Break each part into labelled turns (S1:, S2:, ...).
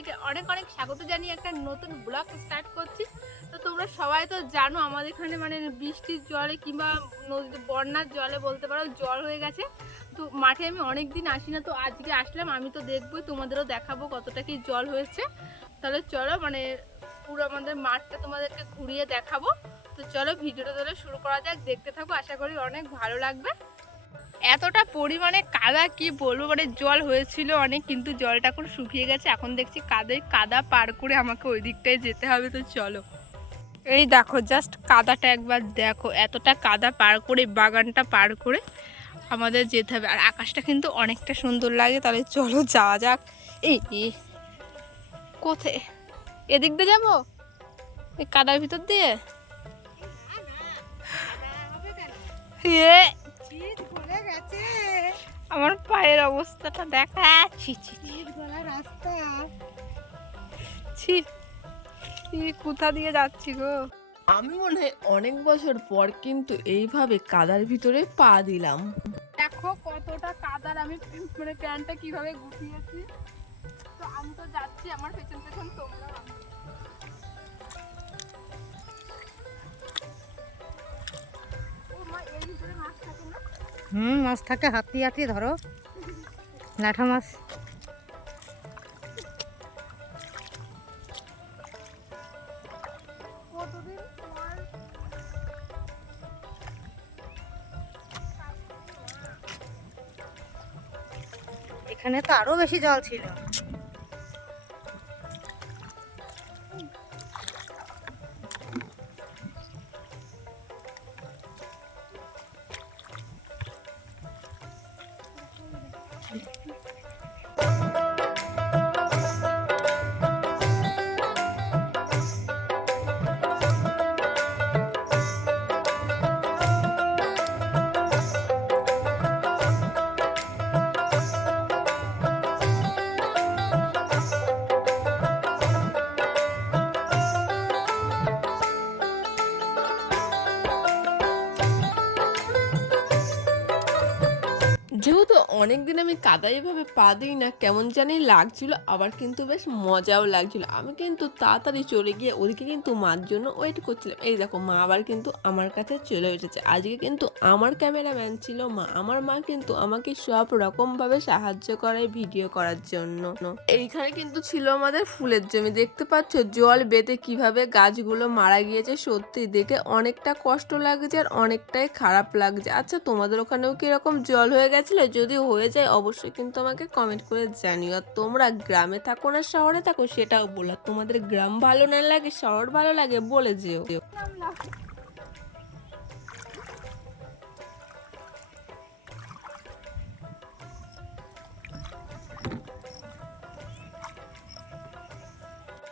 S1: সবাইকে অনেক অনেক স্বাগত জানিয়ে একটা নতুন ব্লগ স্টার্ট করছি। তো তোমরা সবাই তো জানো আমাদের এখানে মানে বৃষ্টির জলে কিংবা নদীতে বন্যার জলে বলতে পারো জল হয়ে গেছে। তো মাঠে আমি অনেক দিন আসি না তো আজকে আসলাম, আমি তো দেখবোই, তোমাদেরও দেখাবো কতটা কি জল হয়েছে। তাহলে চলো মানে পুরো আমাদের মাঠটা তোমাদেরকে ঘুরিয়ে দেখাবো। তো চলো ভিডিওটা তাহলে শুরু করা যাক, দেখতে থাকো, আশা করি অনেক ভালো লাগবে। এতটা পরিমাণে কাদা কি বলব? মানে জল হয়েছিল অনেক, কিন্তু জলটা এখন শুকিয়ে গেছে। এখন দেখছি কাদায় কাদা পার করে আমাকে ওই দিকটায় যেতে হবে, তো চলো। এই দেখো জাস্ট কাদাটা একবার দেখো। এতটা কাদা পার করে, বাগানটা পার করে আমাদের যেতে হবে। আর আকাশটা কিন্তু অনেকটা সুন্দর লাগে, তাহলে চলো যাওয়া যাক। এই, কোথায়? এদিক দিয়ে যাব? এই কাদার ভিতর দিয়ে? এ
S2: গেছে।
S1: আমার পায়ের অবস্থাটা দেখা। ছি ছি
S2: গলা রাস্তা।
S1: ছি ছি, কোথা দিয়ে যাচ্ছি গো?
S3: আমি মনে হয় অনেক বছর পর কিন্তু এইভাবে কাদার ভিতরে পা দিলাম।
S1: দেখো কতটা কাদার আমি মানে প্যান্টটা কীভাবে গুটিয়েছি। তো আমি তো যাচ্ছি আমার পেছন পেছন তোমরা। ও মা এর ভিতরে মাছ থাকে না?
S2: হুম মাছ থাকে হাতি হাতি ধরো। লাঠা মাছ। এখানে তো আরও বেশি জল ছিল।
S3: যেহেতু অনেকদিন আমি কাদায় এভাবে পা দিই না, কেমন জানি লাগছিল, আবার কিন্তু বেশ মজাও লাগছিল। আমি কিন্তু তাড়াতাড়ি চলে গিয়ে ওদিকে কিন্তু মার জন্য ওয়েট করছিলাম। এই দেখো, মা আবার কিন্তু আমার কাছে চলে এসেছে। আজকে কিন্তু আমার ক্যামেরাম্যান ছিল মা। আমার মা কিন্তু আমাকে সব রকমভাবে সাহায্য করে ভিডিও করার জন্য। এইখানে কিন্তু ছিল আমাদের ফুলের জমি। দেখতে পাচ্ছ, জল বেঁধে কীভাবে গাছগুলো মারা গিয়েছে, সত্যি দেখে অনেকটা কষ্ট লাগছে আর অনেকটাই খারাপ লাগছে। আচ্ছা তোমাদের ওখানেও কি এরকম জল হয়ে গেছিল যদি হয়ে যায় অবশ্যই, কিন্তু আমাকে কমেন্ট করে জানিও। আর তোমরা গ্রামে থাকো না, শহরে থাকো, সেটাও বলো। তোমাদের গ্রাম ভালো না লাগে, শহর ভালো লাগে, বলে যেও।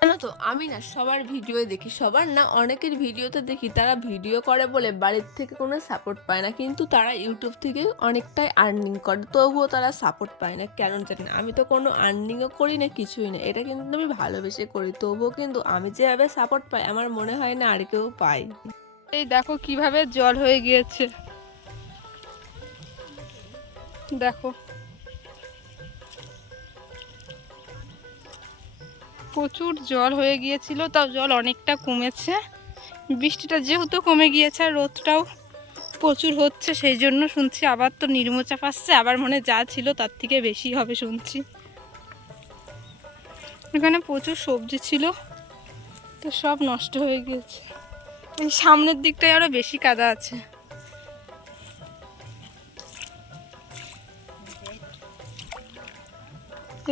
S3: জানো তো, আমি না সবার ভিডিও দেখি, সবার না অনেকের ভিডিওতে দেখি, তারা ভিডিও করে বলে বাড়ির থেকে কোনো সাপোর্ট পায় না, কিন্তু তারা ইউটিউব থেকে অনেকটাই আর্নিং করে, তবুও তারা সাপোর্ট পায় না, কেন জানি না, আমি তো কোনো আর্নিংও করি না, কিছুই না, এটা কিন্তু আমি ভালোবেসে করি, তবুও কিন্তু আমি যেভাবে সাপোর্ট পাই, আমার মনে হয় না আর কেউ পাই
S1: এই দেখো কীভাবে জল হয়ে গিয়েছে। দেখো। প্রচুর জল হয়ে গিয়েছিল, তাও জল অনেকটা কমেছে। বৃষ্টিটা যেহেতু কমে গিয়েছে আর রোদটাও প্রচুর হচ্ছে, সেই জন্য শুনছি আবার তো নির্মচাপ আসছে, আবার মনে যা ছিল তার থেকে বেশি হবে শুনছি। এখানে প্রচুর সবজি ছিল, তো সব নষ্ট হয়ে গিয়েছে। এই সামনের দিকটায় আরও বেশি কাদা আছে।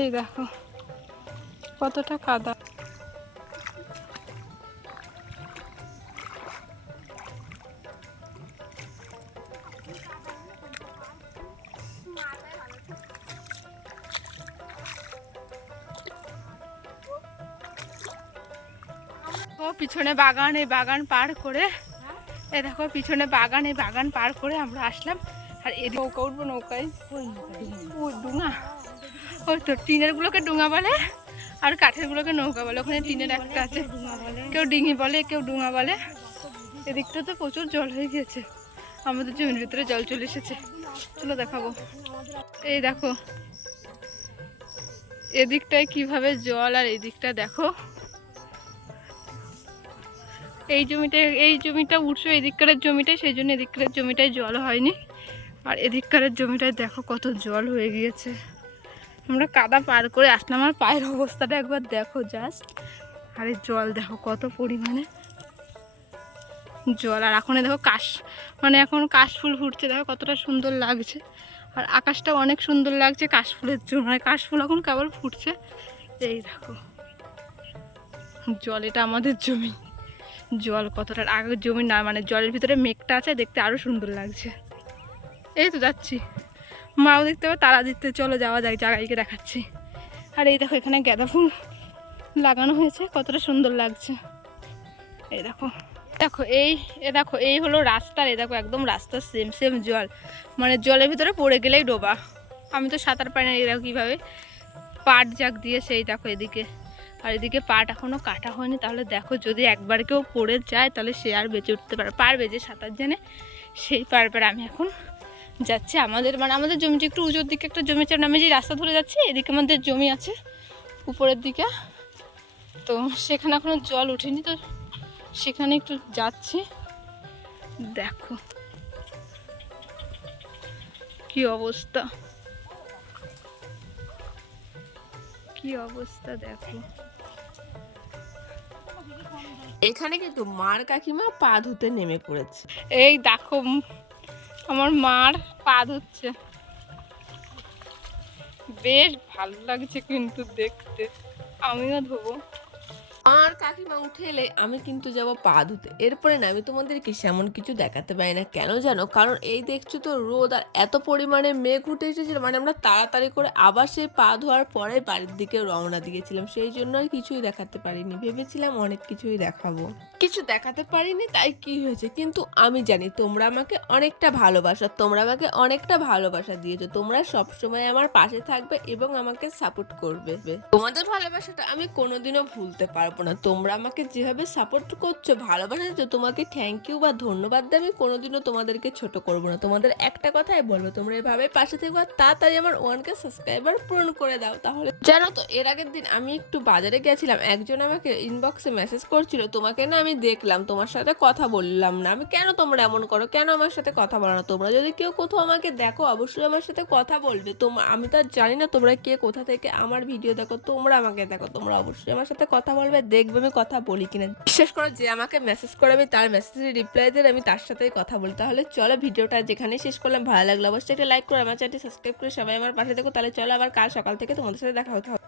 S1: এই দেখো। কতটা কাদা। ও পিছনে বাগান এই বাগান পার করে এ দেখো পিছনে বাগান এই বাগান পার করে আমরা আসলাম। আর এদিকে নৌকা উঠবো নৌকায়। ওই ডুঙা ওই তো টিনের গুলোকে ডুঙা বলে। আর কাঠের গুলোকে নৌকা বলে, ওখানে টিনের একটা আছে। কেউ ডিঙি বলে, কেউ ডুঙা বলে। এদিকটা তো প্রচুর জল হয়ে গিয়েছে। আমাদের জমির ভিতরে জল চলে এসেছে। চলো দেখাবো। এই দেখো। এদিকটায় কীভাবে জল আর এদিকটা দেখো। এই জমিটা এই জমিটা উঠছে এদিককারের জমিটায় সেই জন্য এদিককারের জমিটায় জল হয়নি। আর এদিককারের জমিটায় দেখো কত জল হয়ে গিয়েছে। আমরা কাদা পার করে আসলাম। আর পায়ের অবস্থাটা একবার দেখো জাস্ট আরে জল দেখো কত পরিমাণে। জল, আর এখন দেখো কাশ মানে এখন কাশফুল ফুটছে, দেখো কতটা সুন্দর লাগছে। আর আকাশটাও অনেক সুন্দর লাগছে কাশফুলের জন্য মানে কাশফুল এখন কেবল ফুটছে। এই দেখো। জল এটা আমাদের জমি। জল কতটা আগের জমি না মানে জলের ভিতরে মেঘটা আছে, দেখতে আরও সুন্দর লাগছে। এই তো যাচ্ছি। মাও দেখতে পাবে, তারা দেখতে, চলো যাওয়া যাক জায়গাকে দেখাচ্ছি। আর এই দেখো, এখানে গাঁদা ফুল লাগানো হয়েছে, কতটা সুন্দর লাগছে। এই দেখো। দেখো, এই, এ দেখো, এই হলো রাস্তার এই দেখো, একদম রাস্তার সেম সেম জল। মানে জলের ভিতরে পড়ে গেলেই ডোবা। আমি তো সাঁতার পারি না, এই দেখো কীভাবে পাট জাগ দিয়ে সেই দেখো এদিকে। আর এদিকে পাট এখনও কাটা হয়নি, তাহলে দেখো, যদি একবার কেউ পড়ে যায়, তাহলে সে আর বেঁচে উঠতে পারে পারবে যে সাঁতার জানে, সেই পারবে। আমি এখন যাচ্ছি আমাদের মানে আমাদের জমিটা একটু উঁচুর দিকে একটা জমি আছে আমি যে রাস্তা ধরে যাচ্ছি এদিকে আমাদের জমি আছে উপরের দিকে। তো সেখানে এখনও জল ওঠেনি তো সেখানে একটু যাচ্ছি। দেখো কি অবস্থা। কি অবস্থা দেখো।
S3: এখানে কিন্তু মার কাকিমা পা ধুতে নেমে পড়েছে।
S1: এই দেখো আমার মার পা ধুচ্ছে বেশ ভালো লাগছে কিন্তু দেখতে। আমিও ধোবো।
S3: আর কাকিমা উঠে এলে আমি কিন্তু যাব পা ধুতে। এরপরে না, আমি তোমাদেরকে সেমন কিছু দেখাতে পারি না। কেন জানো? কারণ এই দেখছ তো, রোদ আর এত পরিমাণে মেঘ উঠে এসেছিল মানে আমরা তাড়াতাড়ি করে আবার সেই পা ধোয়ার পরে বাড়ির দিকে রওনা দিয়েছিলাম। সেই জন্য আর কিছুই দেখাতে পারিনি। ভেবেছিলাম অনেক কিছুই দেখাবো। কিছু দেখাতে পারিনি, তাই কি হয়েছে? কিন্তু আমি জানি, তোমরা আমাকে অনেকটা ভালোবাসা। তোমরা আমাকে অনেকটা ভালোবাসা দিয়েছ। তোমরা সবসময় আমার পাশে থাকবে এবং আমাকে সাপোর্ট করবে। তোমাদের ভালোবাসাটা আমি কোনোদিনও ভুলতে পারব না। তোমরা আমাকে যেভাবে সাপোর্ট করছ, ভালোবাসা দিচ্ছ তোমাকে থ্যাংক ইউ বা ধন্যবাদ দিয়ে আমি কোনোদিনও তোমাদেরকে ছোট করব না। তোমাদের একটা কথাই বলব, তোমরা এভাবে পাশে থেকো আর তাড়াতাড়ি আমার ওয়ানকে সাবস্ক্রাইবার পূরণ করে দাও তাহলে। জানো তো, এর আগের দিন আমি একটু বাজারে গেছিলাম, একজন আমাকে ইনবক্সে মেসেজ করছিল, তোমাকে না আমি দেখলাম, তোমার সাথে কথা বললাম না। আমি কেন তোমরা এমন করো? কেন আমার সাথে কথা বলো না তোমরা? যদি কেউ কোথাও আমাকে দেখো, অবশ্যই আমার সাথে কথা বলবে। তোমরা আমি তো আর জানি না তোমরা কে কোথা থেকে আমার ভিডিও দেখো, তোমরা আমাকে দেখো, তোমরা অবশ্যই আমার সাথে কথা বলবে। দেখবে আমি কথা বলি কিনা। বিশ্বাস করো যে আমাকে মেসেজ করে আমি তার মেসেজের রিপ্লাই দিয়ে আমি তার সাথেই কথা বলি। তাহলে চলো ভিডিওটা যেখানে শেষ করলাম, ভালো লাগল অবশ্যই একটা লাইক করে আমার চ্যানেলটি সাবস্ক্রাইব করে সবাই আমার পাশে দেখো তাহলে চলো আবার কাল সকাল থেকে তোমাদের সাথে দেখা হতে হবে।